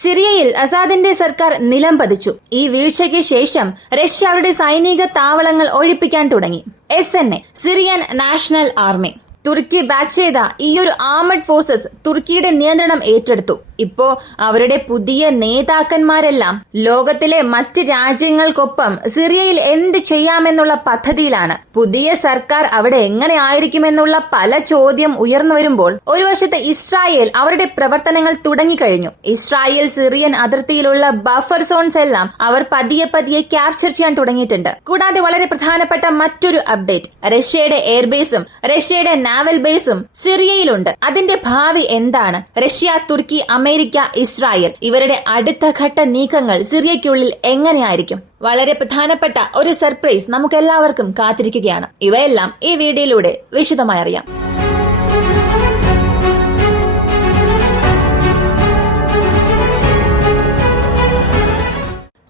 സിറിയയിൽ അസാദിന്റെ സർക്കാർ നിലം പതിച്ചു. ഈ വീഴ്ചയ്ക്ക് ശേഷം റഷ്യ അവരുടെ സൈനിക താവളങ്ങൾ ഒഴിപ്പിക്കാൻ തുടങ്ങി. SNA സിറിയൻ നാഷണൽ ആർമി തുർക്കി ബാക്ക് ചെയ്ത ഈയൊരു ആർമഡ് ഫോഴ്സസ് തുർക്കിയുടെ നിയന്ത്രണം ഏറ്റെടുത്തു. ഇപ്പോ അവരുടെ പുതിയ നേതാക്കന്മാരെല്ലാം ലോകത്തിലെ മറ്റ് രാജ്യങ്ങൾക്കൊപ്പം സിറിയയിൽ എന്ത് ചെയ്യാമെന്നുള്ള പദ്ധതിയിലാണ്. പുതിയ സർക്കാർ അവിടെ എങ്ങനെ ആയിരിക്കുമെന്നുള്ള പല ചോദ്യം ഉയർന്നു വരുമ്പോൾ ഒരു വശത്ത് ഇസ്രായേൽ അവരുടെ പ്രവർത്തനങ്ങൾ തുടങ്ങിക്കഴിഞ്ഞു. ഇസ്രായേൽ സിറിയൻ അതിർത്തിയിലുള്ള ബഫർ സോൺസ് എല്ലാം അവർ പതിയെ ക്യാപ്ചർ ചെയ്യാൻ തുടങ്ങിയിട്ടുണ്ട്. കൂടാതെ വളരെ പ്രധാനപ്പെട്ട മറ്റൊരു അപ്ഡേറ്റ്, റഷ്യയുടെ എയർബേസും റഷ്യയുടെ നാവൽ ബേസും സിറിയയിലുണ്ട്. അതിന്റെ ഭാവി എന്താണ്? റഷ്യ, തുർക്കി, അമേരിക്ക, ഇസ്രായേൽ ഇവരുടെ അടുത്ത ഘട്ട നീക്കങ്ങൾ സിറിയയ്ക്കുള്ളിൽ എങ്ങനെയായിരിക്കും? വളരെ പ്രധാനപ്പെട്ട ഒരു സർപ്രൈസ് നമുക്കെല്ലാവർക്കും കാത്തിരിക്കുകയാണ്. ഇവയെല്ലാം ഈ വീഡിയോയിലൂടെ വിശദമായി അറിയാം.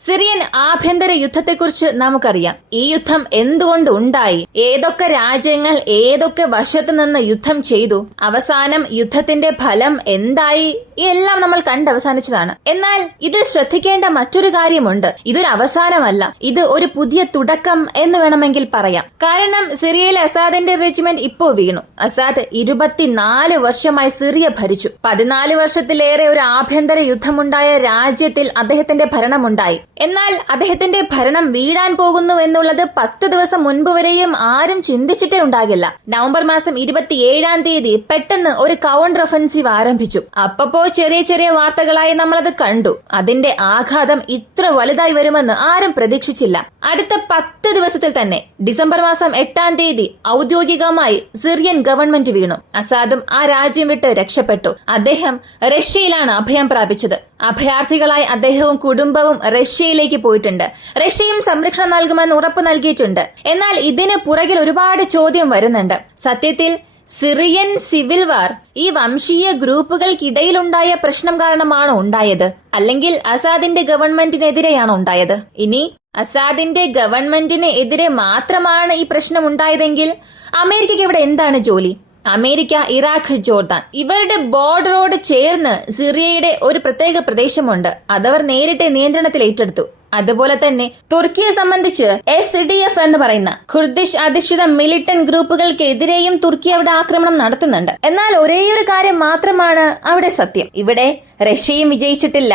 സിറിയൻ ആഭ്യന്തര യുദ്ധത്തെക്കുറിച്ച് നമുക്കറിയാം. ഈ യുദ്ധം എന്തുകൊണ്ട് ഉണ്ടായി, ഏതൊക്കെ രാജ്യങ്ങൾ ഏതൊക്കെ വശത്തു നിന്ന് യുദ്ധം ചെയ്തു, അവസാനം യുദ്ധത്തിന്റെ ഫലം എന്തായി, എല്ലാം നമ്മൾ കണ്ടവസാനിച്ചതാണ്. എന്നാൽ ഇതിൽ ശ്രദ്ധിക്കേണ്ട മറ്റൊരു കാര്യമുണ്ട്. ഇതൊരു അവസാനമല്ല, ഇത് ഒരു പുതിയ തുടക്കം എന്ന് വേണമെങ്കിൽ പറയാം. കാരണം സിറിയയിലെ അസാദിന്റെ റെജിമെന്റ് ഇപ്പോ വീണു. അസാദ് 24 വർഷമായി സിറിയ ഭരിച്ചു. 14 വർഷത്തിലേറെ ഒരു ആഭ്യന്തര യുദ്ധമുണ്ടായ രാജ്യത്തിൽ അദ്ദേഹത്തിന്റെ ഭരണമുണ്ടായി. എന്നാൽ അദ്ദേഹത്തിന്റെ ഭരണം വീഴാൻ പോകുന്നു എന്നുള്ളത് 10 ദിവസം മുൻപ് വരെയും ആരും ചിന്തിച്ചിട്ടേ ഉണ്ടാകില്ല. നവംബർ മാസം 27-ാം തീയതി പെട്ടെന്ന് ഒരു കൗണ്ടർ ഒഫൻസീവ് ആരംഭിച്ചു. അപ്പപ്പോ ചെറിയ വാർത്തകളായി നമ്മളത് കണ്ടു. അതിന്റെ ആഘാതം ഇത്ര വലുതായി വരുമെന്ന് ആരും പ്രതീക്ഷിച്ചില്ല. അടുത്ത 10 ദിവസത്തിൽ തന്നെ ഡിസംബർ മാസം 8-ാം തീയതി ഔദ്യോഗികമായി സിറിയൻ ഗവൺമെന്റ് വീണു. അസാദും ആ രാജ്യം വിട്ട് രക്ഷപ്പെട്ടു. അദ്ദേഹം റഷ്യയിലാണ് അഭയം പ്രാപിച്ചത്. അഭയാർത്ഥികളായി അദ്ദേഹവും കുടുംബവും റഷ്യയിലേക്ക് പോയിട്ടുണ്ട്. റഷ്യയും സംരക്ഷണം നൽകുമെന്ന് ഉറപ്പ് നൽകിയിട്ടുണ്ട്. എന്നാൽ ഇതിന് പുറകിൽ ഒരുപാട് ചോദ്യം വരുന്നുണ്ട്. സത്യത്തിൽ സിറിയൻ സിവിൽ വാർ ഈ വംശീയ ഗ്രൂപ്പുകൾക്കിടയിലുണ്ടായ പ്രശ്നം കാരണമാണോ ഉണ്ടായത്, അല്ലെങ്കിൽ അസാദിന്റെ ഗവൺമെന്റിനെതിരെയാണോ ഉണ്ടായത്? ഇനി അസാദിന്റെ ഗവൺമെന്റിന് എതിരെ മാത്രമാണ് ഈ പ്രശ്നം ഉണ്ടായതെങ്കിൽ അമേരിക്കയ്ക്ക് ഇവിടെ എന്താണ് ജോലി? അമേരിക്ക, ഇറാഖ്, ജോർദാൻ ഇവരുടെ ബോർഡറോട് ചേർന്ന് സിറിയയുടെ ഒരു പ്രത്യേക പ്രദേശമുണ്ട്. അതവർ നേരിട്ട് നിയന്ത്രണത്തിൽ ഏറ്റെടുത്തു. അതുപോലെ തന്നെ തുർക്കിയെ സംബന്ധിച്ച് SDF എന്ന് പറയുന്ന ഖുർദിഷ് അധിഷ്ഠിത മിലിറ്റന്റ് ഗ്രൂപ്പുകൾക്കെതിരെയും തുർക്കി അവിടെ ആക്രമണം നടത്തുന്നുണ്ട്. എന്നാൽ ഒരേയൊരു കാര്യം മാത്രമാണ് അവിടെ സത്യം. ഇവിടെ റഷ്യയും വിജയിച്ചിട്ടില്ല,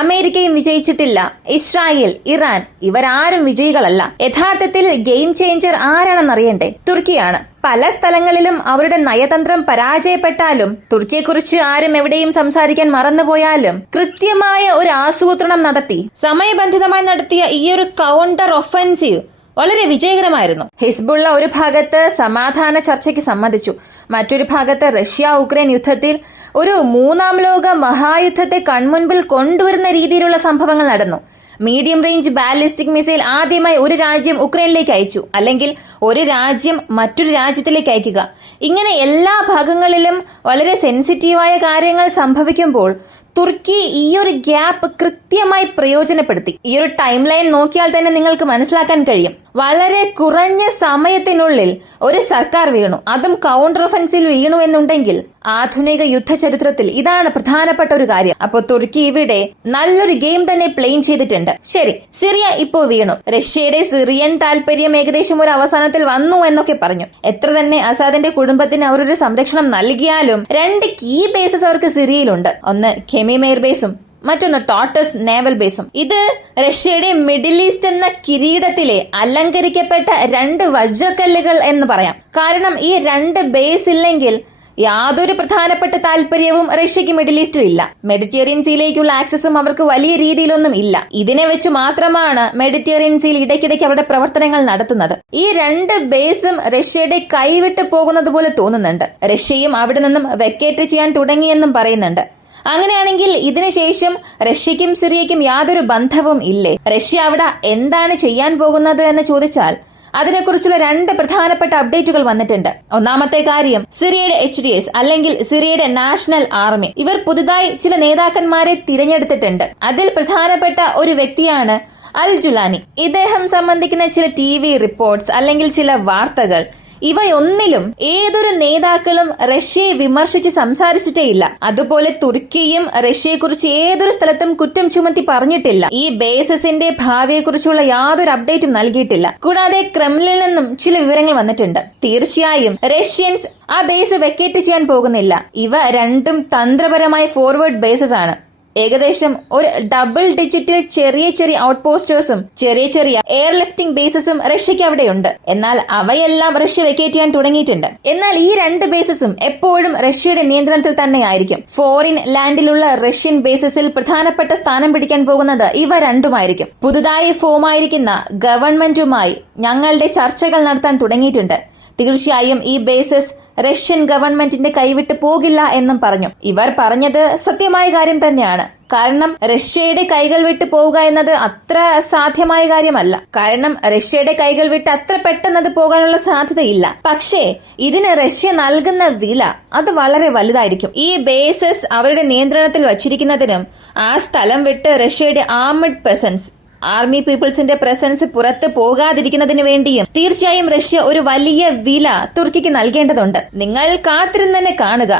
അമേരിക്കയും വിജയിച്ചിട്ടില്ല, ഇസ്രായേൽ, ഇറാൻ ഇവരാരും വിജയികളല്ല. യഥാർത്ഥത്തിൽ ഗെയിം ചേഞ്ചർ ആരാണെന്നറിയണ്ടേ? തുർക്കിയാണ്. പല സ്ഥലങ്ങളിലും അവരുടെ നയതന്ത്രം പരാജയപ്പെട്ടാലും, തുർക്കിയെക്കുറിച്ച് ആരും എവിടെയും സംസാരിക്കാൻ മറന്നുപോയാലും, കൃത്യമായ ഒരു ആസൂത്രണം നടത്തി സമയബന്ധിതമായി നടത്തിയ ഈയൊരു കൗണ്ടർ ഒഫൻസീവ് വളരെ വിജയകരമായിരുന്നു. ഹിസ്ബുള്ള ഒരു ഭാഗത്ത് സമാധാന ചർച്ചയ്ക്ക് സമ്മതിച്ചു, മറ്റൊരു ഭാഗത്ത് റഷ്യ ഉക്രൈൻ യുദ്ധത്തിൽ ഒരു 3ാം ലോക മഹായുദ്ധത്തെ കൺമുൻപിൽ കൊണ്ടുവരുന്ന രീതിയിലുള്ള സംഭവങ്ങൾ നടന്നു. മീഡിയം റേഞ്ച് ബാലിസ്റ്റിക് മിസൈൽ ആദ്യമായി ഒരു രാജ്യം ഉക്രൈനിലേക്ക് അയച്ചു, അല്ലെങ്കിൽ ഒരു രാജ്യം മറ്റൊരു രാജ്യത്തിലേക്ക് അയക്കുക. ഇങ്ങനെ എല്ലാ ഭാഗങ്ങളിലും വളരെ സെൻസിറ്റീവായ കാര്യങ്ങൾ സംഭവിക്കുമ്പോൾ തുർക്കി ഈയൊരു ഗ്യാപ്പ് കൃത്യമായി പ്രയോജനപ്പെടുത്തി. ഈ ഒരു ടൈം ലൈൻ നോക്കിയാൽ തന്നെ നിങ്ങൾക്ക് മനസ്സിലാക്കാൻ കഴിയും. വളരെ കുറഞ്ഞ സമയത്തിനുള്ളിൽ ഒരു സർക്കാർ വീണു, അതും കൗണ്ടർ ഒഫൻസീവ് വീണു എന്നുണ്ടെങ്കിൽ ആധുനിക യുദ്ധ ചരിത്രത്തിൽ ഇതാണ് പ്രധാനപ്പെട്ട ഒരു കാര്യം. അപ്പോൾ തുർക്കി ഇവിടെ നല്ലൊരു ഗെയിം തന്നെ പ്ലെയിൻ ചെയ്തിട്ടുണ്ട്. ശരി, സിറിയ ഇപ്പോ വീണു. റഷ്യയുടെ സിറിയൻ താല്പര്യം ഏകദേശം ഒരു അവസാനത്തിൽ വന്നു എന്നൊക്കെ പറഞ്ഞു. എത്ര തന്നെ അസാദിന്റെ കുടുംബത്തിന് അവരൊരു സംരക്ഷണം നൽകിയാലും 2 കീ ബേസസ് അവർക്ക് സിറിയയിലുണ്ട്. ഒന്ന് ഖെമീം എയർബേസും മറ്റൊന്ന് ടോട്ടസ് നേവൽ ബേസും. ഇത് റഷ്യയുടെ മിഡിൽ ഈസ്റ്റ് എന്ന കിരീടത്തിലെ അലങ്കരിക്കപ്പെട്ട 2 വജ്രക്കല്ലുകൾ എന്ന് പറയാം. കാരണം ഈ 2 ബേസ് ഇല്ലെങ്കിൽ യാതൊരു പ്രധാനപ്പെട്ട താല്പര്യവും റഷ്യക്ക് മിഡിൽ ഈസ്റ്റും ഇല്ല. മെഡിറ്ററേനിയൻ സീയിലേക്കുള്ള ആക്സസും അവർക്ക് വലിയ രീതിയിലൊന്നും ഇല്ല. ഇതിനെ വെച്ച് മാത്രമാണ് മെഡിറ്ററേനിയൻ സീയിൽ ഇടയ്ക്കിടയ്ക്ക് അവരുടെ പ്രവർത്തനങ്ങൾ നടത്തുന്നത്. ഈ 2 ബേസും റഷ്യയുടെ കൈവിട്ട് പോകുന്നത് പോലെ തോന്നുന്നുണ്ട്. റഷ്യയും അവിടെ നിന്നും വെക്കേറ്റ് ചെയ്യാൻ തുടങ്ങിയെന്നും പറയുന്നുണ്ട്. അങ്ങനെയാണെങ്കിൽ ഇതിനുശേഷം റഷ്യക്കും സിറിയയ്ക്കും യാതൊരു ബന്ധവും ഇല്ലേ? റഷ്യ അവിടെ എന്താണ് ചെയ്യാൻ പോകുന്നത് എന്ന് ചോദിച്ചാൽ അതിനെക്കുറിച്ചുള്ള 2 പ്രധാനപ്പെട്ട അപ്ഡേറ്റുകൾ വന്നിട്ടുണ്ട്. ഒന്നാമത്തെ കാര്യം, സിറിയയുടെ HDS അല്ലെങ്കിൽ സിറിയയുടെ നാഷണൽ ആർമി ഇവർ പുതുതായി ചില നേതാക്കന്മാരെ തിരഞ്ഞെടുത്തിട്ടുണ്ട്. അതിൽ പ്രധാനപ്പെട്ട ഒരു വ്യക്തിയാണ് അൽ ജുലാനി. ഇദ്ദേഹം സംബന്ധിക്കുന്ന ചില TV റിപ്പോർട്ട്സ് അല്ലെങ്കിൽ ചില വാർത്തകൾ ഇവയൊന്നിലും ഏതൊരു നേതാക്കളും റഷ്യയെ വിമർശിച്ച് സംസാരിച്ചിട്ടേയില്ല. അതുപോലെ തുർക്കിയും റഷ്യയെക്കുറിച്ച് ഏതൊരു സ്ഥലത്തും കുറ്റം ചുമത്തി പറഞ്ഞിട്ടില്ല. ഈ ബേസസിന്റെ ഭാവിയെക്കുറിച്ചുള്ള യാതൊരു അപ്ഡേറ്റും നൽകിയിട്ടില്ല. കൂടാതെ ക്രെംലിനിൽ നിന്നും ചില വിവരങ്ങൾ വന്നിട്ടുണ്ട്. തീർച്ചയായും റഷ്യൻസ് ആ ബേസ് വെക്കേറ്റ് ചെയ്യാൻ പോകുന്നില്ല. ഇവ രണ്ടും തന്ത്രപരമായ ഫോർവേഡ് ബേസസ് ആണ്. ഏകദേശം ഒരു ഡബിൾ ഡിജിറ്റിൽ ചെറിയ ചെറിയ ഔട്ട് പോസ്റ്റേഴ്സും ചെറിയ ചെറിയ എയർ ലിഫ്റ്റിംഗ് ബേസസും റഷ്യക്ക് അവിടെയുണ്ട്. എന്നാൽ അവയെല്ലാം റഷ്യ വെക്കേറ്റ് ചെയ്യാൻ തുടങ്ങിയിട്ടുണ്ട്. എന്നാൽ ഈ രണ്ട് ബേസസും എപ്പോഴും റഷ്യയുടെ നിയന്ത്രണത്തിൽ തന്നെയായിരിക്കും. ഫോറിൻ ലാൻഡിലുള്ള റഷ്യൻ ബേസസിൽ പ്രധാനപ്പെട്ട സ്ഥാനം പിടിക്കാൻ പോകുന്നത് ഇവ രണ്ടുമായിരിക്കും. പുതുതായി ഫോമായിരിക്കുന്ന ഗവൺമെന്റുമായി ഞങ്ങളുടെ ചർച്ചകൾ നടത്താൻ തുടങ്ങിയിട്ടുണ്ട്. തീർച്ചയായും ഈ ബേസസ് റഷ്യൻ ഗവൺമെന്റിന്റെ കൈവിട്ട് പോകില്ല എന്നും പറഞ്ഞു. ഇവർ പറഞ്ഞത് സത്യമായ കാര്യം തന്നെയാണ്. കാരണം റഷ്യയുടെ കൈകൾ വിട്ട് പോവുക എന്നത് അത്ര സാധ്യമായ കാര്യമല്ല. കാരണം റഷ്യയുടെ കൈകൾ വിട്ട് അത്ര പെട്ടെന്ന് പോകാനുള്ള സാധ്യതയില്ല. പക്ഷേ ഇതിന് റഷ്യ നൽകുന്ന വില അത് വളരെ വലുതായിരിക്കും. ഈ ബേസസ് അവരുടെ നിയന്ത്രണത്തിൽ വച്ചിരിക്കുന്നതിനും ആ സ്ഥലം വിട്ട് റഷ്യയുടെ ആർമഡ് പെസൻസ് ആർമി പീപ്പിൾസിന്റെ പ്രസൻസ് പുറത്ത് പോകാതിരിക്കുന്നതിന് വേണ്ടിയും തീർച്ചയായും റഷ്യ ഒരു വലിയ വില തുർക്കിക്ക് നൽകേണ്ടതുണ്ട്. നിങ്ങൾ കാത്തിരുന്ന് തന്നെ കാണുക.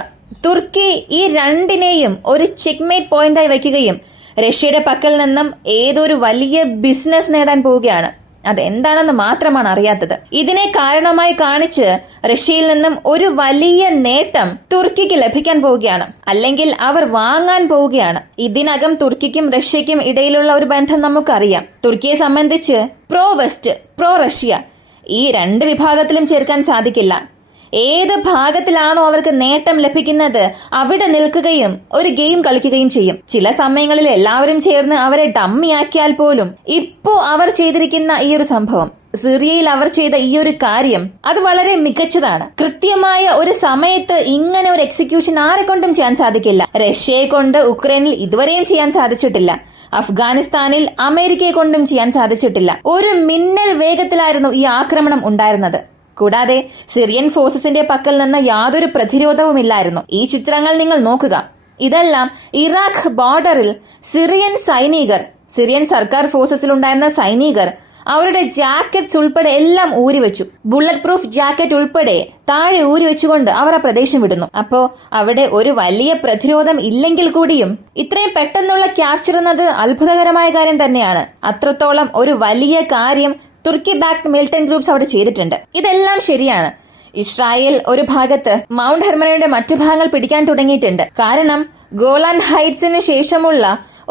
തുർക്കി ഈ രണ്ടിനെയും ഒരു ചെക്ക്മേറ്റ് പോയിന്റായി വയ്ക്കുകയും റഷ്യയുടെ പക്കൽ നിന്നും ഏതൊരു വലിയ ബിസിനസ് നേടാൻ പോവുകയാണ്. അതെന്താണെന്ന് മാത്രമാണ് അറിയാത്തത്. ഇതിനെ കാരണമായി കാണിച്ച് റഷ്യയിൽ നിന്നും ഒരു വലിയ നേട്ടം തുർക്കിക്ക് ലഭിക്കാൻ പോവുകയാണ്. അല്ലെങ്കിൽ അവർ വാങ്ങാൻ പോവുകയാണ്. ഇതിനകം തുർക്കിക്കും റഷ്യയ്ക്കും ഇടയിലുള്ള ഒരു ബന്ധം നമുക്കറിയാം. തുർക്കിയെ സംബന്ധിച്ച് പ്രോ വെസ്റ്റ്, പ്രോ റഷ്യ ഈ രണ്ട് വിഭാഗത്തിലും ചേർക്കാൻ സാധിക്കില്ല. ഏത് ഭാഗത്തിലാണോ അവർക്ക് നേട്ടം ലഭിക്കുന്നത് അവിടെ നിൽക്കുകയും ഒരു ഗെയിം കളിക്കുകയും ചെയ്യും. ചില സമയങ്ങളിൽ എല്ലാവരും ചേർന്ന് അവരെ ഡമ്മിയാക്കിയാൽ പോലും ഇപ്പോ അവർ ചെയ്തിരിക്കുന്ന ഈ ഒരു സംഭവം, സിറിയയിൽ അവർ ചെയ്ത ഈ ഒരു കാര്യം അത് വളരെ മികച്ചതാണ്. കൃത്യമായ ഒരു സമയത്ത് ഇങ്ങനെ ഒരു എക്സിക്യൂഷൻ ആരെ കൊണ്ടും ചെയ്യാൻ സാധിക്കില്ല. റഷ്യയെ കൊണ്ട് ഉക്രൈനിൽ ഇതുവരെയും ചെയ്യാൻ സാധിച്ചിട്ടില്ല. അഫ്ഗാനിസ്ഥാനിൽ അമേരിക്കയെ കൊണ്ടും ചെയ്യാൻ സാധിച്ചിട്ടില്ല. ഒരു മിന്നൽ വേഗത്തിലായിരുന്നു ഈ ആക്രമണം ഉണ്ടായിരുന്നത്. കൂടാതെ സിറിയൻ ഫോഴ്സസിന്റെ പക്കൽ നിന്ന് യാതൊരു പ്രതിരോധവുമില്ലായിരുന്നു. ഈ ചിത്രങ്ങൾ നിങ്ങൾ നോക്കുക. ഇതെല്ലാം ഇറാഖ് ബോർഡറിൽ സിറിയൻ സർക്കാർ ഫോഴ്സസിലുണ്ടായിരുന്ന സൈനികർ അവരുടെ ജാക്കറ്റ്സ് ഉൾപ്പെടെ എല്ലാം ഊരിവെച്ചു. ബുള്ളറ്റ് പ്രൂഫ് ജാക്കറ്റ് ഉൾപ്പെടെ താഴെ ഊരിവെച്ചുകൊണ്ട് അവർ ആ പ്രദേശം വിടുന്നു. അപ്പോ അവിടെ ഒരു വലിയ പ്രതിരോധം ഇല്ലെങ്കിൽ കൂടിയും ഇത്രയും പെട്ടെന്നുള്ള ക്യാപ്ചർ എന്നത് അത്ഭുതകരമായ കാര്യം തന്നെയാണ്. അത്രത്തോളം ഒരു വലിയ കാര്യം തുർക്കി ബാക്ക്ഡ് മിലിറ്റന്റ് ഗ്രൂപ്പ്സ് അവിടെ ചെയ്തിട്ടുണ്ട്. ഇതെല്ലാം ശരിയാണ്. ഇസ്രായേൽ ഒരു ഭാഗത്ത് മൗണ്ട് ഹെർമനയുടെ മറ്റു ഭാഗങ്ങൾ പിടിക്കാൻ തുടങ്ങിയിട്ടുണ്ട്. കാരണം ഗോലാൻ ഹൈറ്റ്സിന് ശേഷമുള്ള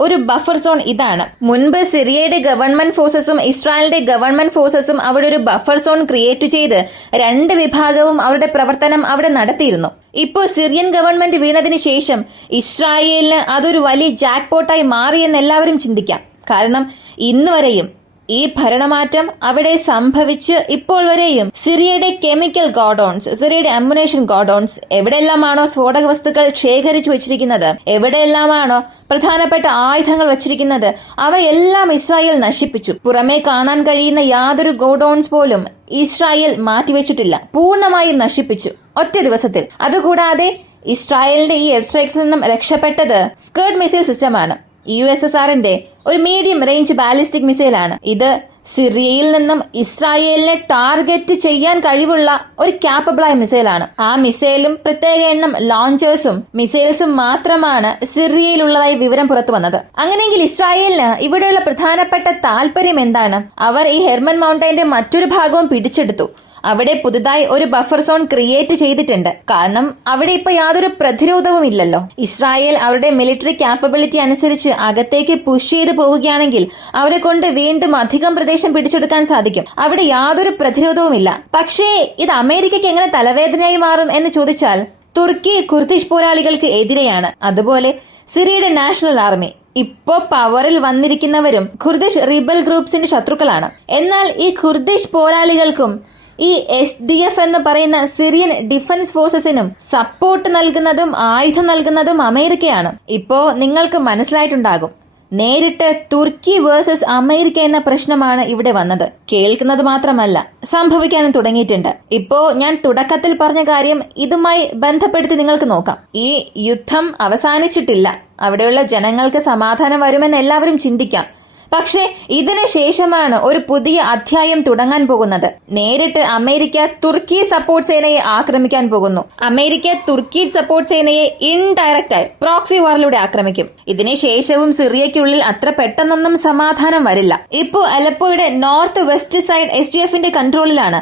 ഒരു ബഫർ സോൺ ഇതാണ്. മുൻപ് സിറിയയുടെ ഗവൺമെന്റ് ഫോഴ്സസും ഇസ്രായേലിന്റെ ഗവൺമെന്റ് ഫോഴ്സസും അവിടെ ഒരു ബഫർ സോൺ ക്രിയേറ്റ് ചെയ്ത് രണ്ട് വിഭാഗവും അവരുടെ പ്രവർത്തനം അവിടെ നടത്തിയിരുന്നു. ഇപ്പോൾ സിറിയൻ ഗവൺമെന്റ് വീണതിന് ശേഷം ഇസ്രായേലിന് അതൊരു വലിയ ജാക്ക്പോട്ടായി മാറിയെന്ന് എല്ലാവരും ചിന്തിക്കാം. കാരണം ഇന്നുവരെയും ഈ ഭരണമാറ്റം അവിടെ സംഭവിച്ച് ഇപ്പോൾ വരെയും സിറിയയുടെ കെമിക്കൽ ഗോഡൌൺസ്, സിറിയയുടെ അമ്മുനേഷൻ ഗോഡൌൺസ്, എവിടെയെല്ലാമാണോ സ്ഫോടക വസ്തുക്കൾ ശേഖരിച്ചു വെച്ചിരിക്കുന്നത്, എവിടെയെല്ലാമാണോ പ്രധാനപ്പെട്ട ആയുധങ്ങൾ വച്ചിരിക്കുന്നത്, അവയെല്ലാം ഇസ്രായേൽ നശിപ്പിച്ചു. പുറമേ കാണാൻ കഴിയുന്ന യാതൊരു ഗോഡൌൺസ് പോലും ഇസ്രായേൽ മാറ്റിവെച്ചിട്ടില്ല. പൂർണ്ണമായും നശിപ്പിച്ചു ഒറ്റ ദിവസത്തിൽ. അതുകൂടാതെ ഇസ്രായേലിന്റെ ഈ എയർ സ്ട്രൈക്സിൽ നിന്നും രക്ഷപ്പെട്ടത് സ്കേർഡ് മിസൈൽ സിസ്റ്റമാണ്. USSRന്റെ ഒരു മീഡിയം റേഞ്ച് ബാലിസ്റ്റിക് മിസൈലാണ്. ഇത് സിറിയയിൽ നിന്നും ഇസ്രായേലിനെ ടാർഗറ്റ് ചെയ്യാൻ കഴിവുള്ള ഒരു ക്യാപ്പബിളായ മിസൈലാണ്. ആ മിസൈലും പ്രത്യേക എണ്ണം ലോഞ്ചേഴ്സും മിസൈൽസും മാത്രമാണ് സിറിയയിലുള്ളതായി വിവരം പുറത്തു വന്നത്. അങ്ങനെയെങ്കിൽ ഇസ്രായേലിന് ഇവിടെയുള്ള പ്രധാനപ്പെട്ട താല്പര്യം എന്താണ്? അവർ ഈ ഹെർമൻ മൗണ്ടൈന്റെ മറ്റൊരു ഭാഗവും പിടിച്ചെടുത്തു. അവിടെ പുതുതായി ഒരു ബഫർ സോൺ ക്രിയേറ്റ് ചെയ്തിട്ടുണ്ട്. കാരണം അവിടെ ഇപ്പൊ യാതൊരു പ്രതിരോധവും ഇല്ലല്ലോ. ഇസ്രായേൽ അവരുടെ മിലിറ്ററി ക്യാപ്പബിലിറ്റി അനുസരിച്ച് അകത്തേക്ക് പുഷ് ചെയ്ത് പോവുകയാണെങ്കിൽ അവരെ കൊണ്ട് വീണ്ടും അധികം പ്രദേശം പിടിച്ചെടുക്കാൻ സാധിക്കും. അവിടെ യാതൊരു പ്രതിരോധവുമില്ല. പക്ഷേ ഇത് അമേരിക്കയ്ക്ക് എങ്ങനെ തലവേദനയായി മാറും എന്ന് ചോദിച്ചാൽ, തുർക്കി കുർദിഷ് പോരാളികൾക്ക് എതിരെയാണ്. അതുപോലെ സിറിയയുടെ നാഷണൽ ആർമി ഇപ്പോ പവറിൽ വന്നിരിക്കുന്നവരും കുർദിഷ് റിബൽ ഗ്രൂപ്പ്സിന്റെ ശത്രുക്കളാണ്. എന്നാൽ ഈ കുർദിഷ് പോരാളികൾക്കും ഈ SDF എന്ന് പറയുന്ന സിറിയൻ ഡിഫൻസ് ഫോഴ്സസിനും സപ്പോർട്ട് നൽകുന്നതും ആയുധം നൽകുന്നതും അമേരിക്കയാണ്. ഇപ്പോ നിങ്ങൾക്ക് മനസ്സിലായിട്ടുണ്ടാകും, നേരിട്ട് തുർക്കി വേഴ്സസ് അമേരിക്ക എന്ന പ്രശ്നമാണ് ഇവിടെ വന്നത്. കേൾക്കുന്നത് മാത്രമല്ല, സംഭവിക്കാനും തുടങ്ങിയിട്ടുണ്ട്. ഇപ്പോ ഞാൻ തുടക്കത്തിൽ പറഞ്ഞ കാര്യം ഇതുമായി ബന്ധപ്പെടുത്തി നിങ്ങൾക്ക് നോക്കാം. ഈ യുദ്ധം അവസാനിച്ചിട്ടില്ല. അവിടെയുള്ള ജനങ്ങൾക്ക് സമാധാനം വരുമെന്ന് എല്ലാവരും ചിന്തിക്കാം. പക്ഷേ ഇതിന് ശേഷമാണ് ഒരു പുതിയ അധ്യായം തുടങ്ങാൻ പോകുന്നത്. നേരിട്ട് അമേരിക്ക തുർക്കി സപ്പോർട്ട് സേനയെ ആക്രമിക്കാൻ പോകുന്നു. അമേരിക്ക തുർക്കി സപ്പോർട്ട് സേനയെ ഇൻഡയറക്റ്റായി പ്രോക്സി വാറിലൂടെ ആക്രമിക്കും. ഇതിന് ശേഷവും സിറിയയ്ക്കുള്ളിൽ അത്ര പെട്ടെന്നൊന്നും സമാധാനം വരില്ല. ഇപ്പോ അലപ്പോയുടെ നോർത്ത് വെസ്റ്റ് സൈഡ് SDFന്റെ കൺട്രോളിലാണ്.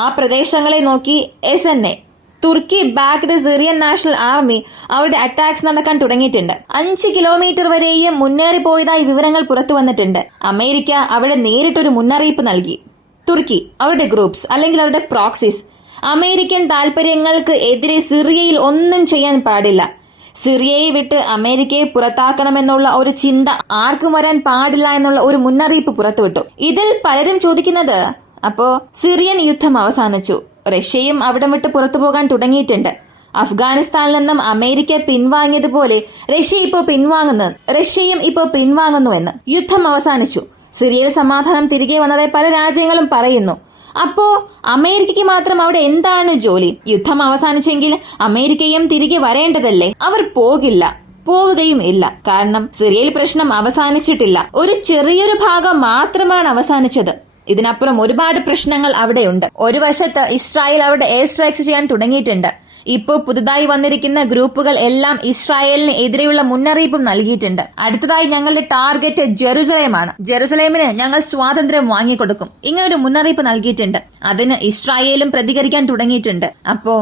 ആ പ്രദേശങ്ങളെ നോക്കി SNA തുർക്കി ബാക്ക്ഡ് സിറിയൻ നാഷണൽ ആർമി അവരുടെ അറ്റാക്സ് നടക്കാൻ തുടങ്ങിയിട്ടുണ്ട്. 5 കിലോമീറ്റർ വരെയും മുന്നേറിപ്പോയതായി വിവരങ്ങൾ പുറത്തു വന്നിട്ടുണ്ട്. അമേരിക്ക അവിടെ നേരിട്ടൊരു മുന്നറിയിപ്പ് നൽകി. തുർക്കി അവരുടെ ഗ്രൂപ്പ്സ് അല്ലെങ്കിൽ അവരുടെ പ്രോക്സിസ് അമേരിക്കൻ താൽപര്യങ്ങൾക്ക് എതിരെ സിറിയയിൽ ഒന്നും ചെയ്യാൻ പാടില്ല. സിറിയയെ വിട്ട് അമേരിക്കയെ പുറത്താക്കണമെന്നുള്ള ഒരു ചിന്ത ആർക്കും വരാൻ പാടില്ല എന്നുള്ള ഒരു മുന്നറിയിപ്പ് പുറത്തുവിട്ടു. ഇതിൽ പലരും ചോദിക്കുന്നത്, അപ്പോ സിറിയൻ യുദ്ധം അവസാനിച്ചു, റഷ്യയും അവിടം വിട്ട് പുറത്തു പോകാൻ തുടങ്ങിയിട്ടുണ്ട്. അഫ്ഗാനിസ്ഥാനിൽ നിന്നും അമേരിക്ക പിൻവാങ്ങിയതുപോലെ റഷ്യയും ഇപ്പോ പിൻവാങ്ങുന്നുവെന്ന്. യുദ്ധം അവസാനിച്ചു, സിറിയയിൽ സമാധാനം തിരികെ വന്നതായി പല രാജ്യങ്ങളും പറയുന്നു. അപ്പോ അമേരിക്കയ്ക്ക് മാത്രം അവിടെ എന്താണ് ജോലി? യുദ്ധം അവസാനിച്ചെങ്കിൽ അമേരിക്കയും തിരികെ വരേണ്ടതല്ലേ? അവർ പോവുകയും ഇല്ല. കാരണം സിറിയയിൽ പ്രശ്നം അവസാനിച്ചിട്ടില്ല. ഒരു ചെറിയൊരു ഭാഗം മാത്രമാണ് അവസാനിച്ചത്. ഇതിനപ്പുറം ഒരുപാട് പ്രശ്നങ്ങൾ അവിടെയുണ്ട്. ഒരു വശത്ത് ഇസ്രായേൽ അവിടെ എയർ സ്ട്രൈക്സ് ചെയ്യാൻ തുടങ്ങിയിട്ടുണ്ട്. ഇപ്പോൾ പുതുതായി വന്നിരിക്കുന്ന ഗ്രൂപ്പുകൾ എല്ലാം ഇസ്രായേലിന് എതിരെയുള്ള മുന്നറിയിപ്പും നൽകിയിട്ടുണ്ട്. അടുത്തതായി ഞങ്ങളുടെ ടാർഗറ്റ് ജെറുസലേമാണ്, ജെറുസലേമിന് ഞങ്ങൾ സ്വാതന്ത്ര്യം വാങ്ങിക്കൊടുക്കും, ഇങ്ങനൊരു മുന്നറിയിപ്പ് നൽകിയിട്ടുണ്ട്. അതിന് ഇസ്രായേലും പ്രതികരിക്കാൻ തുടങ്ങിയിട്ടുണ്ട്. അപ്പോ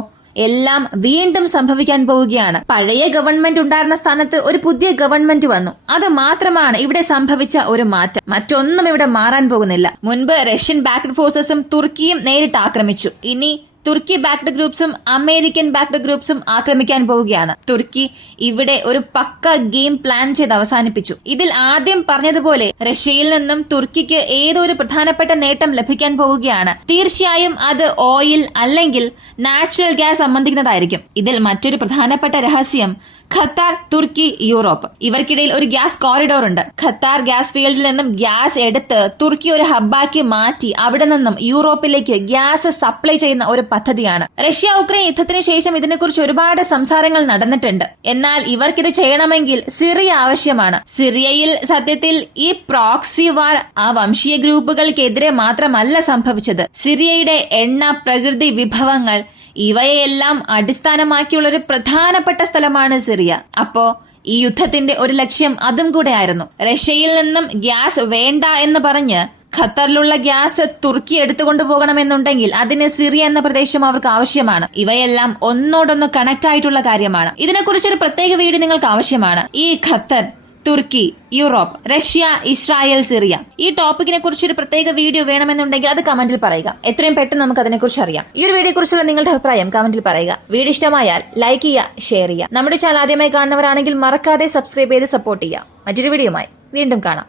എല്ലാം വീണ്ടും സംഭവിക്കാൻ പോവുകയാണ്. പഴയ ഗവൺമെന്റ് ഉണ്ടായിരുന്ന സ്ഥാനത്ത് ഒരു പുതിയ ഗവൺമെന്റ് വന്നു. അത് മാത്രമാണ് ഇവിടെ സംഭവിച്ച ഒരു മാറ്റം. മറ്റൊന്നും ഇവിടെ മാറാൻ പോകുന്നില്ല. മുൻപ് റഷ്യൻ ബാക്ക്ഡ് ഫോഴ്സസും തുർക്കിയും നേരിട്ട് ആക്രമിച്ചു. ഇനി തുർക്കി ബാക്ക്ഡ് ഗ്രൂപ്പ്സും അമേരിക്കൻ ബാക്ക്ഡ് ഗ്രൂപ്പ്സും ആക്രമിക്കാൻ പോവുകയാണ്. തുർക്കി ഇവിടെ ഒരു പക്ക ഗെയിം പ്ലാൻ ചെയ്ത് അവസാനിപ്പിച്ചു. ഇതിൽ ആദ്യം പറഞ്ഞതുപോലെ റഷ്യയിൽ നിന്നും തുർക്കിക്ക് ഏതോ ഒരു പ്രധാനപ്പെട്ട നേട്ടം ലഭിക്കാൻ പോവുകയാണ്. തീർച്ചയായും അത് ഓയിൽ അല്ലെങ്കിൽ നാച്ചുറൽ ഗ്യാസ് സംബന്ധിക്കുന്നതായിരിക്കും. ഇതിൽ മറ്റൊരു പ്രധാനപ്പെട്ട രഹസ്യം ഖത്താർ, തുർക്കി, യൂറോപ്പ് ഇവർക്കിടയിൽ ഒരു ഗ്യാസ് കോറിഡോർ ഉണ്ട്. ഖത്താർ ഗ്യാസ് ഫീൽഡിൽ നിന്നും ഗ്യാസ് എടുത്ത് തുർക്കി ഒരു ഹബ്ബാക്കി മാറ്റി അവിടെ നിന്നും യൂറോപ്പിലേക്ക് ഗ്യാസ് സപ്ലൈ ചെയ്യുന്ന ഒരു പദ്ധതിയാണ്. റഷ്യ ഉക്രൈൻ യുദ്ധത്തിന് ശേഷം ഇതിനെക്കുറിച്ച് ഒരുപാട് സംസാരങ്ങൾ നടന്നിട്ടുണ്ട്. എന്നാൽ ഇവർക്കിത് ചെയ്യണമെങ്കിൽ സിറിയ ആവശ്യമാണ്. സിറിയയിൽ സത്യത്തിൽ ഈ പ്രോക്സി വാർ ആ വംശീയ ഗ്രൂപ്പുകൾക്കെതിരെ മാത്രമല്ല സംഭവിച്ചത്. സിറിയയുടെ എണ്ണ, പ്രകൃതി വിഭവങ്ങൾ ഇവയെല്ലാം അടിസ്ഥാനമാക്കിയുള്ള ഒരു പ്രധാനപ്പെട്ട സ്ഥലമാണ് സിറിയ. അപ്പോ ഈ യുദ്ധത്തിന്റെ ഒരു ലക്ഷ്യം അതും കൂടെ ആയിരുന്നു. റഷ്യയിൽ നിന്നും ഗ്യാസ് വേണ്ട എന്ന് പറഞ്ഞ് ഖത്തറിലുള്ള ഗ്യാസ് തുർക്കി എടുത്തുകൊണ്ടു പോകണമെന്നുണ്ടെങ്കിൽ അതിന് സിറിയ എന്ന പ്രദേശം അവർക്ക് ആവശ്യമാണ്. ഇവയെല്ലാം ഒന്നോടൊന്ന് കണക്ട് ആയിട്ടുള്ള കാര്യമാണ്. ഇതിനെക്കുറിച്ചൊരു പ്രത്യേക വീഡിയോ നിങ്ങൾക്ക് ആവശ്യമാണ്. ഈ ഖത്തർ, തുർക്കി, യൂറോപ്പ്, റഷ്യ, ഇസ്രായേൽ, സിറിയ ഈ ടോപ്പിക്കിനെ കുറിച്ചൊരു പ്രത്യേക വീഡിയോ വേണമെന്നുണ്ടെങ്കിൽ അത് കമന്റിൽ പറയുക. എത്രയും പെട്ടെന്ന് നമുക്ക് അതിനെക്കുറിച്ച് അറിയാം. ഈ ഒരു വീഡിയോ കുറിച്ചുള്ള നിങ്ങളുടെ അഭിപ്രായം കമന്റിൽ പറയുക. വീഡിയോ ഇഷ്ടമായാൽ ലൈക്ക് ചെയ്യുക, ഷെയർ ചെയ്യുക. നമ്മുടെ ചാനൽ ആദ്യമായി കാണുന്നവരാണെങ്കിൽ മറക്കാതെ സബ്സ്ക്രൈബ് ചെയ്ത് സപ്പോർട്ട് ചെയ്യുക. മറ്റൊരു വീഡിയോയുമായി വീണ്ടും കാണാം.